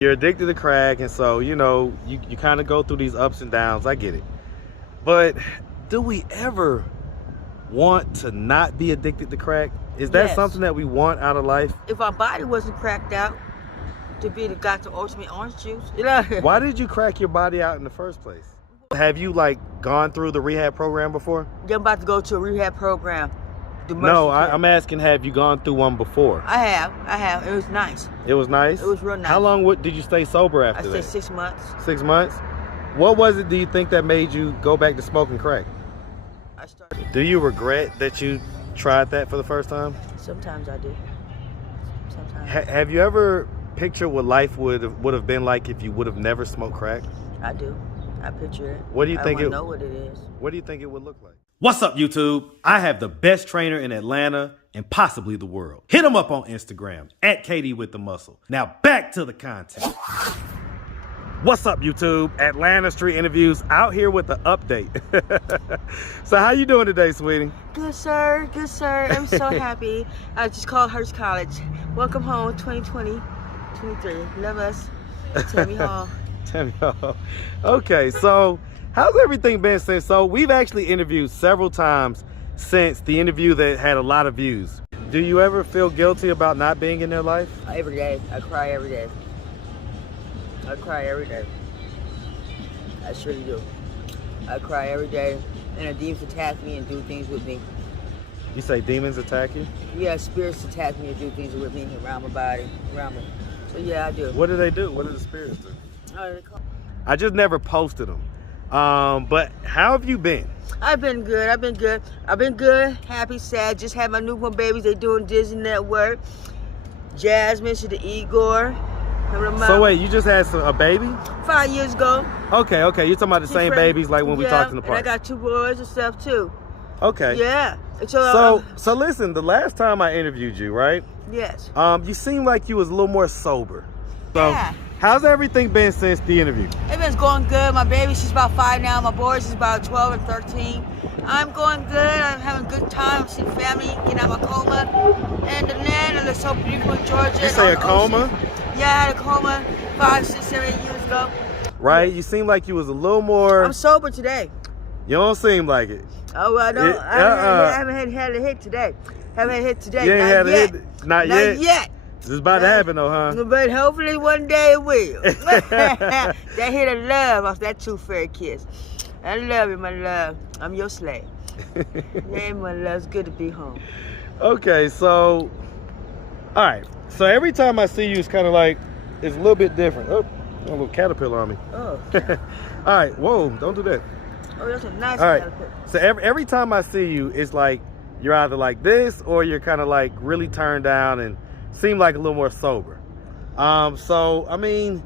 You're addicted to crack, and so, you kind of go through these ups and downs. I get it. But do we ever want to not be addicted to crack? Is that Yes. something that we want out of life? If our body wasn't cracked out to be the got the ultimate orange juice, Why did you crack your body out in the first place? Have you gone through the rehab program before? I'm about to go to a rehab program. No, I'm asking, have you gone through one before? I have. It was nice. It was nice? It was real nice. How long did you stay sober after that? I stayed 6 months. 6 months? What was it, do you think, that made you go back to smoking crack? Do you regret that you tried that for the first time? Sometimes I do. Sometimes. Have you ever pictured what life would have been like if you would have never smoked crack? I do. I picture it. What do you think I know what it is. What do you think it would look like? What's up, YouTube? I have the best trainer in Atlanta and possibly the world. Hit him up on Instagram at KD with the Muscle. Now back to the content. What's up, YouTube? Atlanta Street Interviews out here with the update. So how you doing today, sweetie? Good, sir. Good, sir. I'm so happy. I just called Hearst College. Welcome home, 2020, 23. Love us. Tell me how. Tell me how. Okay, so how's everything been since? So we've actually interviewed several times since the interview that had a lot of views. Do you ever feel guilty about not being in their life? Every day. I cry every day. I cry every day. I surely do. I cry every day, and the demons attack me and do things with me. You say demons attack you? Yeah, spirits attack me and do things with me around my body, around me. So yeah, I do. What do they do? What do the spirits do? They I just never posted them. But how have you been? I've been good. I've been good, happy, sad. Just had my newborn babies. They doing Disney Network. Jasmine, she's the Igor. So wait, you just had a baby? 5 years ago. Okay. You're talking about the same babies like when we talked in the park. And I got 2 boys and stuff too. Okay. Yeah. So listen, the last time I interviewed you, right? Yes. You seemed like you was a little more sober. So yeah. How's everything been since the interview? It's going good. My baby, she's about 5 now. My boys, she's about 12 and 13. I'm going good. I'm having a good time. I'm seeing family, getting out of my coma. And the land is so beautiful in Georgia. You say a coma? Yeah, I had a coma 5, 6, 7, 8 years ago. Right? You seem like you was a little more... I'm sober today. You don't seem like it. Oh, well, no. I haven't had a hit today. Haven't had a hit today. You ain't had a hit? Not yet. This is about to happen though, huh? But hopefully one day it will. That hit of love off that tooth fairy kiss. I love you, my love. I'm your slave. Yeah, my love. It's good to be home. Okay, so, all right. So every time I see you, it's kind of like, it's a little bit different. Oh, a little caterpillar on me. Oh. All right, whoa, don't do that. Oh, that's a nice all right. caterpillar. So every time I see you, it's like you're either like this or you're kind of like really turned down and seem like a little more sober. So I mean,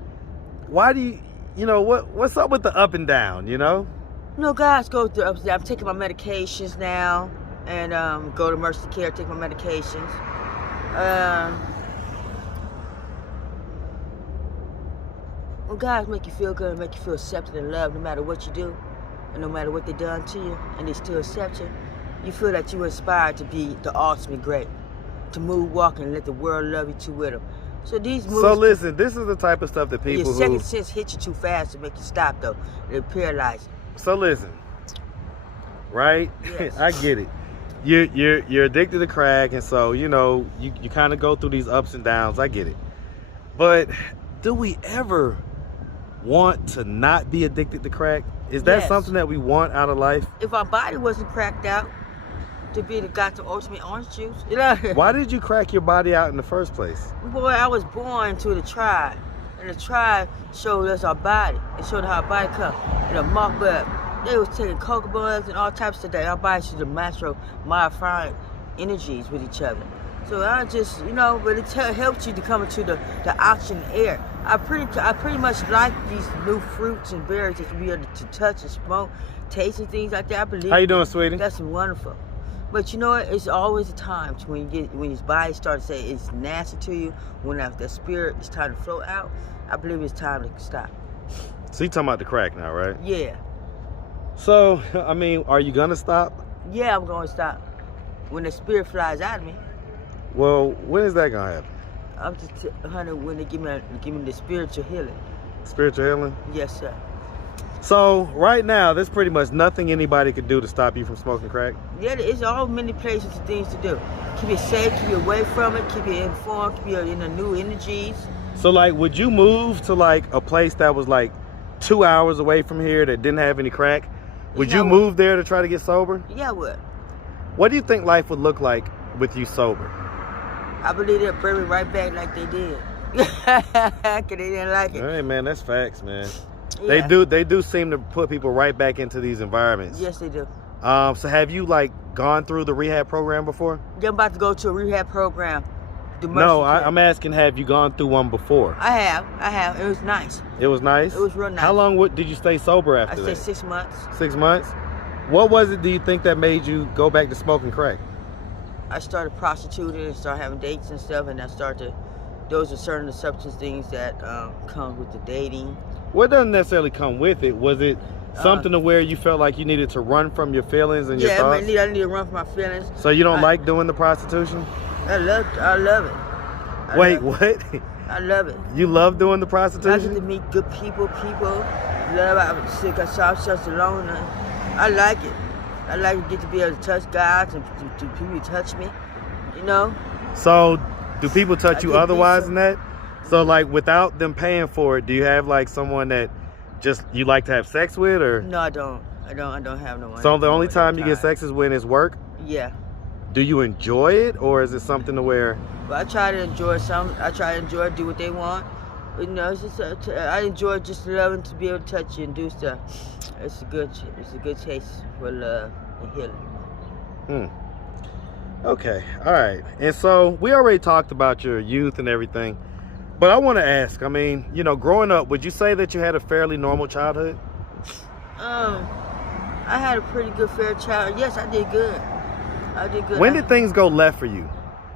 why do you know what's up with the up and down, you know? No, guys go through ups and downs. I'm taking my medications now and go to Mercy Care, take my medications. Well, guys make you feel good, make you feel accepted and loved no matter what you do and no matter what they done to you, and they still accept you. You feel that you're inspired to be the ultimate great, to move, walk, and let the world love you too with them. So these moves. So listen, this is the type of stuff that people your second sense hit you too fast to make you stop though. They paralyze you. So listen, right? Yes. I get it. You're addicted to crack, and so you kind of go through these ups and downs. I get it. But do we ever want to not be addicted to crack? Is that something that we want out of life? If our body wasn't cracked out to be the got the ultimate orange juice, Why did you crack your body out in the first place? Boy, I was born to the tribe, and the tribe showed us our body. It showed how our body come in a mock up. They was taking cocoa buns and all types of things. Our bodies should have modifying energies with each other. So I just, but it helps you to come into the oxygen air. I pretty much like these new fruits and berries that we able to touch and smoke, taste and things like that. I believe. How you doing, sweetie? That's wonderful. But you know what? It's always a time to when his body starts to say it's nasty to you, when that spirit is time to flow out. I believe it's time to stop. So you talking about the crack now, right? Yeah. So, I mean, are you gonna stop? Yeah, I'm gonna stop. When the spirit flies out of me. Well, when is that gonna happen? I'm just honey when they give me the spiritual healing. Spiritual healing? Yes, sir. So right now, there's pretty much nothing anybody could do to stop you from smoking crack? Yeah, it's all many places and things to do. Keep you safe, keep you away from it, keep you informed, keep you in the new energies. So like, would you move to like a place that was like 2 hours away from here that didn't have any crack? Would you move there to try to get sober? Yeah, I would. What do you think life would look like with you sober? I believe they'll bring me right back like they did. Cause they didn't like it. Hey man, that's facts, man. Yeah. They do seem to put people right back into these environments. Yes, they do. So have you like gone through the rehab program before? Yeah, I'm about to go to a rehab program. No, I'm asking, have you gone through one before? I have. It was nice. It was nice? It was real nice. How long did you stay sober after that? I stayed 6 months. 6 months? What was it, do you think, that made you go back to smoking crack? I started prostituting and started having dates and stuff, and those are certain of the substance things that come with the dating. Well, it doesn't necessarily come with it. Was it something to where you felt like you needed to run from your feelings and your thoughts? Yeah, I need to run from my feelings. So you don't like doing the prostitution? I love it. Wait, what? I love it. You love doing the I prostitution? get to meet good people. I'm sick. I saw such alone. I like it. I like to get to be able to touch guys and to people touch me. You know? So, do people touch you otherwise than that? So, like, without them paying for it, do you have like someone that just you like to have sex with, or? No, I don't. I don't have no one. So the only time you get sex is when it's work? Yeah. Do you enjoy it, or is it something to where? But I try to enjoy do what they want. But, you know, it's just I enjoy just loving to be able to touch you and do stuff. It's a good taste for love and healing. Okay, all right. And so we already talked about your youth and everything, but I want to ask, I mean, you know, growing up, would you say that you had a fairly normal childhood? I had a pretty good fair child. Yes, I did good. When did things go left for you?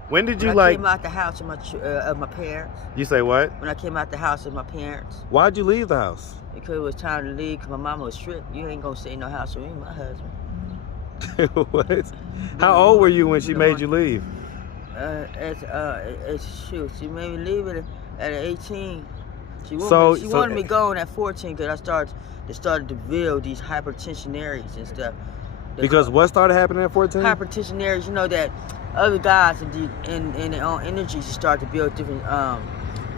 When did you when like? I came out the house of my parents. You say what? When I came out the house of my parents. Why'd you leave the house? Because it was time to leave. Because my mama was strict. You ain't gonna stay in no house with me, my husband. What? How old were you when she made you leave? Shoot, she made me leave at 18. She wanted me going at 14 because they started to build these hypertension areas and stuff. Because what started happening at 14? Hypertension areas, you know, that other guys in their own energies start to build different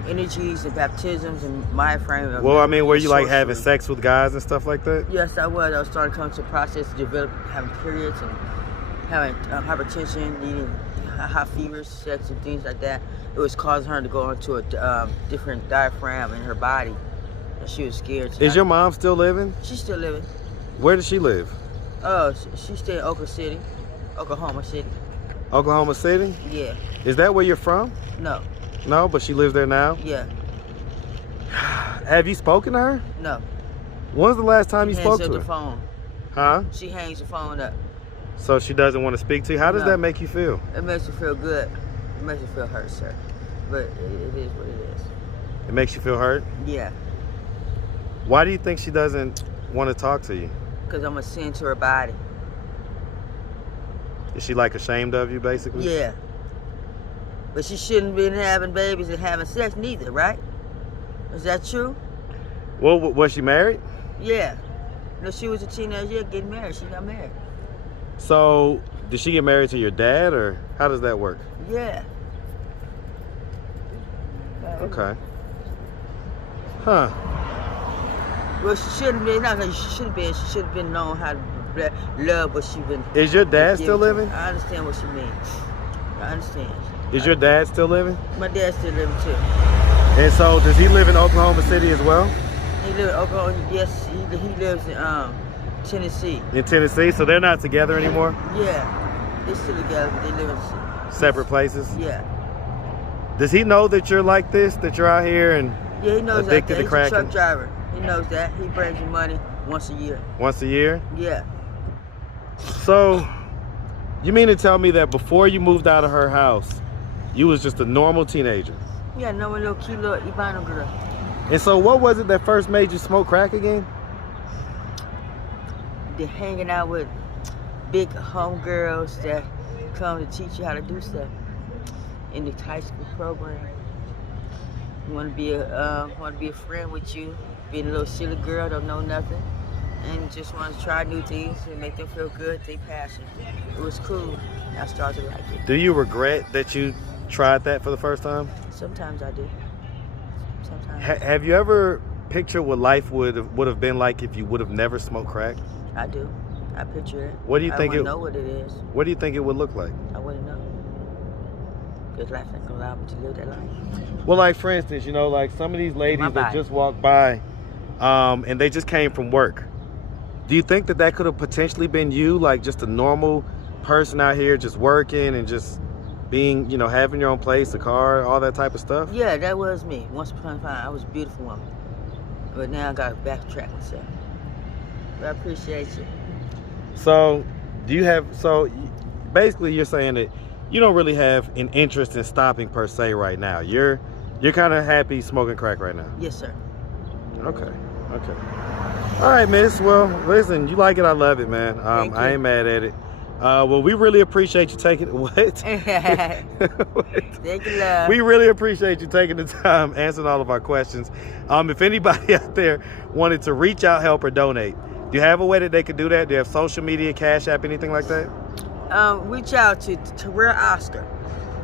energies and baptisms and my frame. Well, I mean, were you like having sex with guys and stuff like that? Yes, I was. I was starting to come to a process to develop having periods and having hypertension, needing high fevers, sex and things like that. It was causing her to go into a different diaphragm in her body, and she was scared. Is your mom still living? She's still living. Where does she live? Oh, she stay in Oklahoma City. Oklahoma City? Yeah. Is that where you're from? No. No, but she lives there now? Yeah. Have you spoken to her? No. When's the last time you spoke to her? Hangs up the phone. Huh? She hangs the phone up. So she doesn't want to speak to you? How does that make you feel? It makes me feel good. It makes me feel hurt, sir. But it is what it is. It makes you feel hurt? Yeah. Why do you think she doesn't want to talk to you? Because I'm a sin to her body. Is she like ashamed of you, basically? Yeah. But she shouldn't be having babies and having sex neither, right? Is that true? Well, was she married? Yeah. No, she was a teenager getting married. She got married. So, did she get married to your dad, or how does that work? Yeah. Okay. Huh. Well, she shouldn't be. Not like she should have been. She should have been known how to love what she been. Is your dad still living? I understand what she means. I understand. Is your dad still living? My dad's still living too. And so, does he live in Oklahoma City as well? He lives in Oklahoma. Yes, he lives in Tennessee. In Tennessee, so they're not together anymore? Yeah, they're still together, but they live in separate places? Yeah. Does he know that you're like this, that you're out here and he knows addicted that. to crack? He's a truck driver. He knows that. He brings you money once a year. Once a year? Yeah. So, you mean to tell me that before you moved out of her house, you was just a normal teenager? Yeah, normal little cute little Ibano girl. And so what was it that first made you smoke crack again? They're hanging out with big homegirls that come to teach you how to do stuff in the high school program. Want to be a friend with you. Being a little silly girl, don't know nothing, and just want to try new things and make them feel good. They passion. It was cool. I started to like it. Do you regret that you tried that for the first time? Sometimes I do. Sometimes. Have you ever pictured what life would have been like if you would have never smoked crack? I do. I picture it. What do you think I know what it is. What do you think it would look like? I wouldn't know. Because life ain't gonna allow me to live that life. Well, like for instance, you know, like some of these ladies that just walked by, and they just came from work. Do you think that could have potentially been you, like just a normal person out here just working and just being, you know, having your own place, a car, all that type of stuff? Yeah, that was me. Once upon a time, I was a beautiful woman. But now I got to backtrack myself. But I appreciate you. So, basically you're saying that you don't really have an interest in stopping per se right now. You're kind of happy smoking crack right now. Yes, sir. Okay. All right, miss. Well, listen, you like it, I love it, man. Thank you. I ain't mad at it. Well, we really appreciate you taking what? Thank you, love. We really appreciate you taking the time answering all of our questions. If anybody out there wanted to reach out, help, or donate, do you have a way that they could do that? Do you have social media, Cash App, anything like that? Reach out to Terrell Oscar.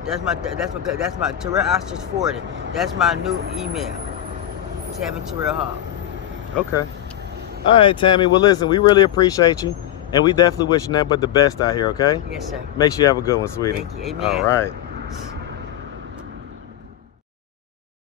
That's my Terrell Oscar's 40. That's my new email. Tammy Terrell Hall. Okay. All right, Tammy. Well, listen, we really appreciate you, and we definitely wish you nothing but the best out here. Okay? Yes, sir. Make sure you have a good one, sweetie. Thank you. Amen. All right.